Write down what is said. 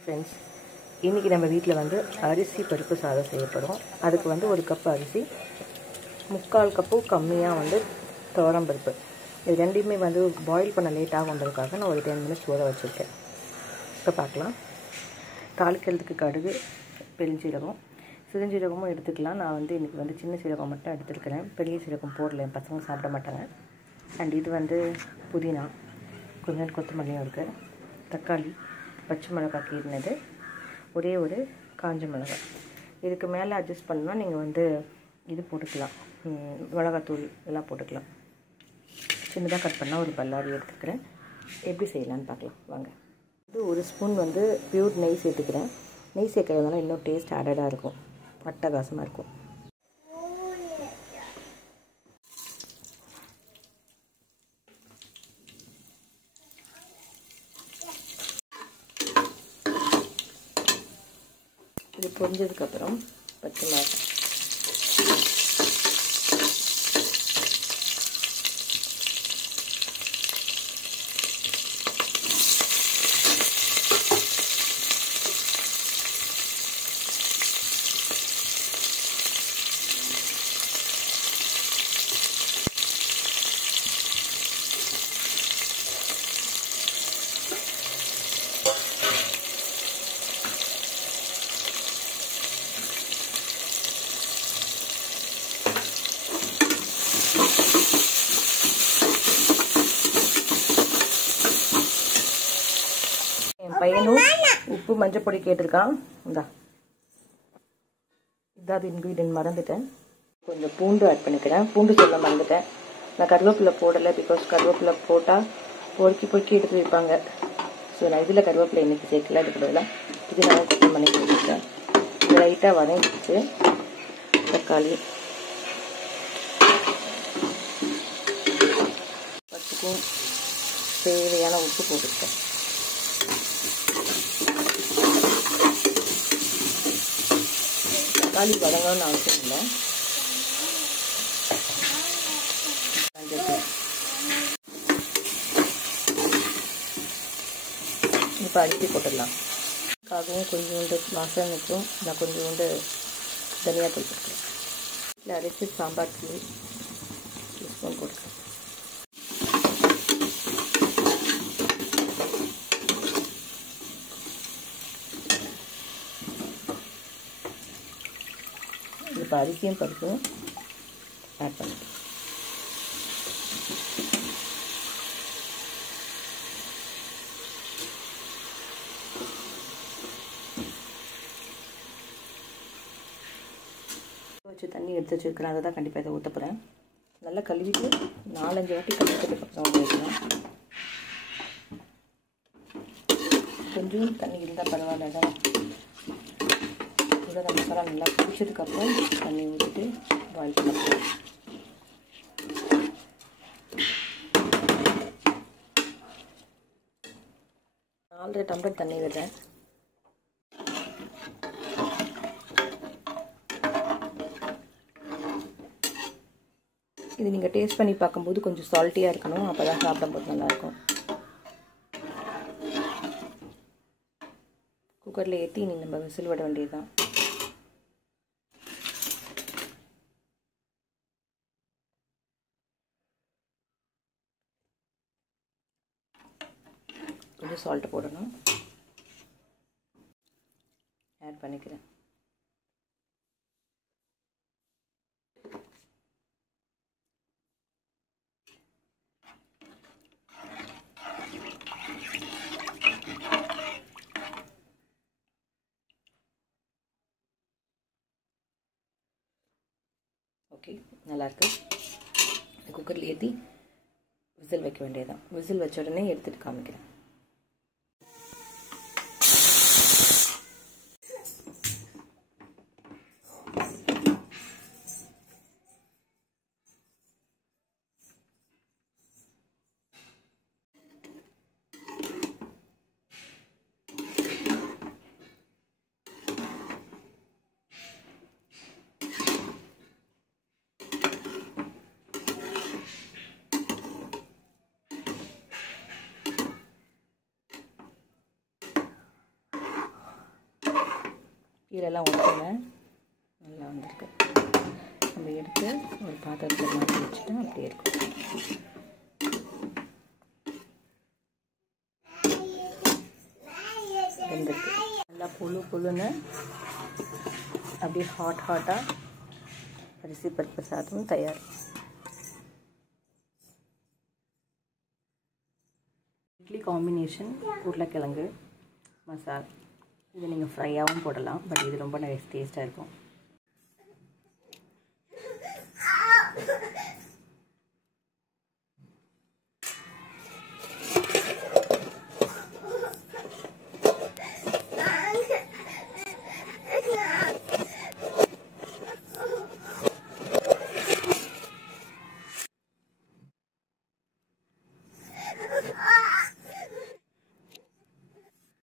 Friends, இன்றைக்கி நம்ம வீட்டில் வந்து அரிசி பருப்பு சாதம் செய்யப்படும். அதுக்கு வந்து ஒரு கப் அரிசி, 3/4 கப்பு கம்மியாக வந்து துவரம் பருப்பு. இது ரெண்டையுமே வந்து பாயில் பண்ண லேட் ஆகுன்றதுக்காக நான் ஒரு 10 மினிட்ஸ் ஊற வச்சுருக்கேன். இப்போ பார்க்கலாம். தாளிக்கிறதுக்கு கடுகு, பெருஞ்சீரகம், சிறுஞ்சீரகமும் எடுத்துக்கலாம். நான் வந்து இன்றைக்கி வந்து சின்ன சீரகம் மட்டும் எடுத்துருக்கிறேன். பெரிய சீரகம் போடல, என் பசங்க சாப்பிட மாட்டாங்க. அண்ட் இது வந்து புதினா, கொஞ்சம் கொத்தமல்லியும் இருக்குது, தக்காளி, பச்சை மிளகாய் கீறினது, ஒரே ஒரு காஞ்ச மிளகாய். இதுக்கு மேலே அட்ஜஸ்ட் பண்ணால் நீங்கள் வந்து இது போட்டுக்கலாம், மிளகாத்தூள் எல்லாம் போட்டுக்கலாம். சின்னதாக கட் பண்ணால் ஒரு பல்லாரி எடுத்துக்கிறேன். எப்படி செய்யலான்னு பார்க்கலாம் வாங்க. இது ஒரு ஸ்பூன் வந்து பியூர் நெய் சேர்த்துக்கிறேன். நெய் சேர்க்கறதுனால இன்னும் டேஸ்ட் ஆடடாக இருக்கும், அட்டகாசமாக இருக்கும். இது பொரிஞ்சதுக்கப்புறம் பச்சை மிளகாய், பையனும் உப்பு மஞ்சள் பொடி கேட்டிருக்கான். இந்தா இதாவது இன்க்ரீடியன்ட் மறந்துட்டேன். கொஞ்சம் பூண்டு ஆட் பண்ணிக்கிறேன். பூண்டு சொல்ல மறந்துட்டேன். நான் கருவேப்பிலை போடலை, பிகாஸ் கருவேப்பிலை போட்டால் பொறுக்கி எடுத்து வைப்பாங்க. ஸோ நான் இதில் கருவேப்பிலை இன்றைக்கி சேர்க்கல. இதுக்கு பதிலாக இது நான் குக்கம் பண்ணி கொடுத்துருக்கேன். லைட்டாக வதங்கிச்சு. தக்காளி, பத்துக்கும் தேவையான உப்பு போட்டுருக்கேன். தக்காளி வதங்கணும்னு அவசியம் இல்லை. இப்போ அரிசி போட்டுடலாம். அதுவும் கொஞ்சோண்டு வாசனைக்கும் நான் கொஞ்சோண்டு தனியாத்தூள் போட்டுக்கிறேன். இல்லை அரிசி சாம்பார் தூள் ஸ்பூன் போட்டுக்கிறேன். இப்போ அரிசியும் பருப்பும் ஆட் பண்ணிக்கலாம். வச்சு தண்ணி எடுத்து வச்சுருக்கிறேன். அதை தான் கண்டிப்பாக இதை ஊற்ற போகிறேன். நல்லா கழுவிட்டு 4-5 வாட்டி கழுவிட்டதுக்கப்புறம் வைக்கலாம். கொஞ்சம் தண்ணி இருந்தால் பரவாயில்ல தான். இந்த மசாலா நல்லா பிடிச்சதுக்கப்புறம் தண்ணி ஊற்றிட்டு பாயில் பண்ணலாம். 4 டம்ளர் தண்ணி விடுறேன். இது நீங்கள் டேஸ்ட் பண்ணி பார்க்கும்போது கொஞ்சம் சால்ட்டியாக இருக்கணும், அப்போ தான் சாப்பிடும்போது நல்லாயிருக்கும். குக்கரில் ஏற்றி நம்ம விசில் விட வேண்டியதுதான். கொஞ்சம் சால்ட்டு போடணும், ஆட் பண்ணிக்கிறேன். ஓகே, நல்லாயிருக்கு. குக்கரில் ஏற்றி விசில் வைக்க வேண்டியதுதான். விசில் வச்ச உடனே எடுத்துகிட்டு காமிக்கிறேன். கீழெல்லாம் ஒட்டலை, நல்லா வந்திருக்கு. நம்ம எடுத்து ஒரு பாத்திரத்தில் மாற்றி வச்சுட்டா அப்படியே இருக்கும். வெந்திருக்கு. நல்லா புழுன்னு அப்படியே ஹாட்டாக அரிசி பருப்பு சாதம் தயார். இட்லி காம்பினேஷன் உருளைக்கிழங்கு மசாலா. இது நீங்கள் ஃப்ரையாகவும் போடலாம், பட் இது ரொம்ப டேஸ்ட்டாக இருக்கும்.